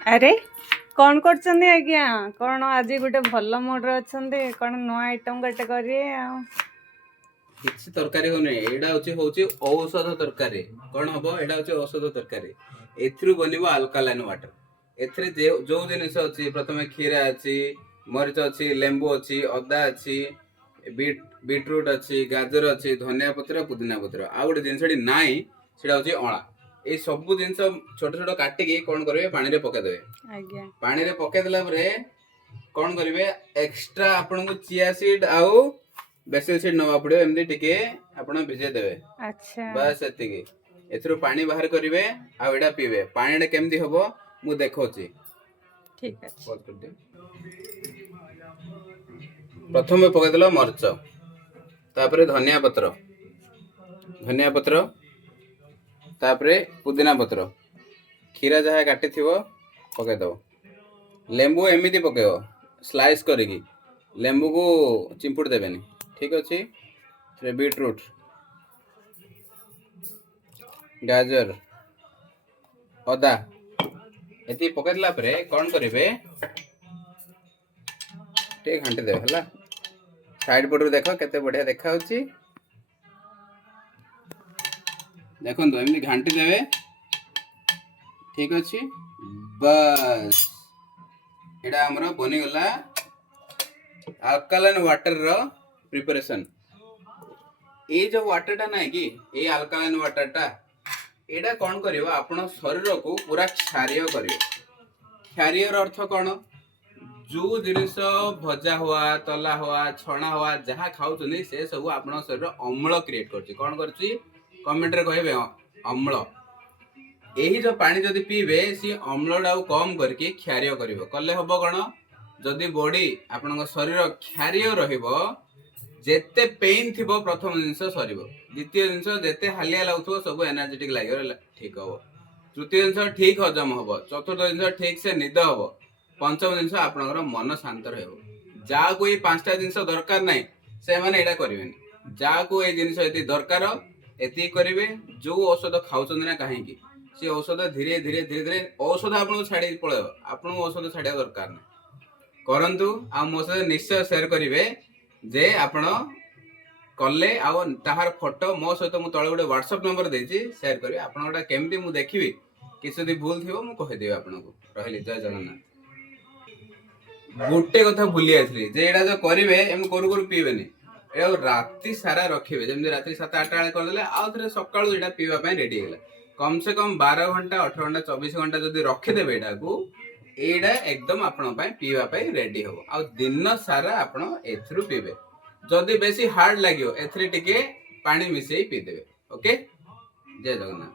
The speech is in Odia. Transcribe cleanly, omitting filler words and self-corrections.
अरे कौन करछन्ती आज्ञा कौन आज गोटे भल मूड रे अछन्ती कौन नुआ आइटम गोटे करिए କିଛି ତରକାରୀ ହଉନି। ଏଇଟା ହଉଛି ଔଷଧ ତରକାରୀ। କଣ ହବ? ଏଇଟା ହଉଛି ଔଷଧ ତରକାରୀ। ଏଥିରୁ ବନିବ ଆଲକାଲାଇନ ୱାଟର। ଏଥିରେ ଯୋଉ ଜିନିଷ ଅଛି, ପ୍ରଥମେ କ୍ଷୀରା ଅଛି, ମରିଚ ଅଛି, ଲେମ୍ବୁ ଅଛି, ଅଦା ଅଛି, ବିଟରୁଟ ଅଛି, ଗାଜର ଅଛି, ଧନିଆ ପତ୍ର, ପୁଦିନା ପତ୍ର। ଆଉ ଗୋଟେ ଜିନିଷଟି ନାହିଁ, ସେଟା ହଉଛି ଅଁଳା। এই ସବୁ ଜିନିଷ ଛୋଟ ଛୋଟ କାଟିକି କଣ କରିବେ, ପାଣିରେ ପକେଇଦେବେ। आज्ञा ପାଣିରେ ପକେଇଦେଲା ପରେ କଣ କରିବେ, ଏକ୍ସଟ୍ରା ଆପଣଙ୍କୁ ଚିଆ ସିଡ୍ ଆଉ ବେସିଲ ସିଡ୍ ନବା ପଡିବ। ଏମିତି ଟିକେ ଆପଣ ଭିଜେଇ ଦେବେ। अच्छा ବାସ୍ ଏତିକି। ଏଥିରୁ ପାଣି ବାହାର କରିବେ ଆଉ ଏଇଟା ପିଇବେ। ପାଣିଟା କେମିତି ହବ ମୁଁ ଦେଖଉଛି। ठीक अछि ପ୍ରଥମେ ପକେଇଦେଲ ମରିଚ, ତାପରେ ଧନିଆ ପତ୍ର, ତାପରେ ପୁଦିନା ପତ୍ର, କ୍ଷୀରା ଯାହା କାଟିଥିବ ପକେଇଦବ। ଲେମ୍ବୁ ଏମିତି ପକେଇବ ସ୍ଲାଇସ୍ କରିକି, ଲେମ୍ବୁକୁ ଚିମ୍ପୁଡ଼ି ଦେବେନି। ଠିକ ଅଛି। ବିଟରୁଟ, ଗାଜର, ଅଦା ଏତିକି ପକେଇଦେଲା ପରେ କଣ କରିବେ, ଟିକେ ଘାଣ୍ଟି ଦେବେ ହେଲା। ସାଇଡ ପଟରୁ ଦେଖ କେତେ ବଢିଆ ଦେଖା ହଉଛି। ଦେଖନ୍ତୁ ଏମିତି ଘାଣ୍ଟି ଦେବେ। ଠିକ ଅଛି। ବାସ୍ ଏଇଟା ଆମର ବନିଗଲା ଆଲକାଲାଇନ ୱାଟର ର ପ୍ରିପାରେସନ। ଏଇ ଯୋଉ ୱାଟରଟା ନାହିଁ କି, ଏଇ ଆଲକାଲାଇନ ୱାଟରଟା ଏଇଟା କଣ କରିବ, ଆପଣ ଶରୀରକୁ ପୁରା କ୍ଷାରୀୟ କରିବ। କ୍ଷାରୀୟର ଅର୍ଥ କଣ? ଯୋଉ ଜିନିଷ ଭଜା ହୁଆ, ତଲା ହୁଆ, ଛଣା ହୁଆ ଯାହା ଖାଉଛନ୍ତି, ସେ ସବୁ ଆପଣଙ୍କ ଶରୀର ଅମ୍ଳ କ୍ରିଏଟ କରୁଛି। କଣ କରୁଛି? କମେଣ୍ଟରେ କହିବେ ଅମ୍ଳ। ଏହି ଯୋଉ ପାଣି ଯଦି ପିଇବେ, ସେ ଅମ୍ଳଟାକୁ କମ କରିକି କ୍ଷାରୀୟ କରିବ। କଲେ ହବ କଣ? ଯଦି ବଡି ଆପଣଙ୍କ ଶରୀର କ୍ଷାରୀୟ ରହିବ, ଯେତେ ପେନ୍ ଥିବ ପ୍ରଥମ ଜିନିଷ ସରିବ। ଦ୍ୱିତୀୟ ଜିନିଷ, ଯେତେ ହାଲିଆ ଲାଗୁଥିବ ସବୁ ଏନର୍ଜେଟିକ ଲାଗିବ, ଠିକ ହବ। ତୃତୀୟ ଜିନିଷ, ଠିକ ହଜମ ହବ। ଚତୁର୍ଥ ଜିନିଷ, ଠିକ ସେ ନିଦ ହବ। ପଞ୍ଚମ ଜିନିଷ, ଆପଣଙ୍କର ମନ ଶାନ୍ତ ରହିବ। ଯାହାକୁ ଏଇ ପାଞ୍ଚଟା ଜିନିଷ ଦରକାର ନାହିଁ, ସେମାନେ ଏଇଟା କରିବେନି। ଯାହାକୁ ଏଇ ଜିନିଷ ଏତିକି ଦରକାର, ଏତିକି କରିବେ। ଯୋଉ ଔଷଧ ଖାଉଛନ୍ତି ନା କାହିଁକି, ସେ ଔଷଧ ଧୀରେ ଧୀରେ ଔଷଧ ଆପଣଙ୍କୁ ଛାଡିକି ପଳେଇବ। ଆପଣଙ୍କୁ ଔଷଧ ଛାଡିବା ଦରକାର ନାହିଁ। କରନ୍ତୁ ଆଉ ମୋ ସହିତ ନିଶ୍ଚୟ ସେୟାର କରିବେ ଯେ ଆପଣ କଲେ, ଆଉ ତାହାର ଫଟୋ ମୋ ସହିତ ମୁଁ ତଳେ ଗୋଟେ ହ୍ୱାଟ୍ସଆପ ନମ୍ବର ଦେଇଛି, ସେୟାର କରିବେ। ଆପଣଙ୍କଟା କେମିତି ମୁଁ ଦେଖିବି, କିଛି ଯଦି ଭୁଲ ଥିବ ମୁଁ କହିଦେବି ଆପଣଙ୍କୁ। ରହିଲି, ଜୟ ଜଗନ୍ନାଥ। ଗୋଟେ କଥା ଭୁଲି ଯାଇଥିଲି, ଯେ ଏଇଟା ଯୋଉ କରିବେ, ଏମିତି କରୁ କରୁ ପିଇବେନି। ଏଇଟା ରାତି ସାରା ରଖିବେ। ଯେମିତି ରାତି 7-8 ବେଳେ କରିଦେଲେ, ଆଉ ଥରେ ସକାଳୁ ଏଇଟା ପିଇବା ପାଇଁ ରେଡି ହେଇଗଲା। କମ ସେ କମ 12 ଘଣ୍ଟା, 18 ଘଣ୍ଟା, 24 ଘଣ୍ଟା ଯଦି ରଖିଦେବେ ଏଇଟାକୁ, ଏଇଟା ଏକଦମ ଆପଣଙ୍କ ପାଇଁ ପିଇବା ପାଇଁ ରେଡି ହବ। ଆଉ ଦିନ ସାରା ଆପଣ ଏଥିରୁ ପିଇବେ। ଯଦି ବେଶୀ ହାର୍ଡ ଲାଗିବ, ଏଥିରେ ଟିକେ ପାଣି ମିଶେଇ ପିଇଦେବେ। ଓକେ, ଜୟ ଜଗନ୍ନାଥ।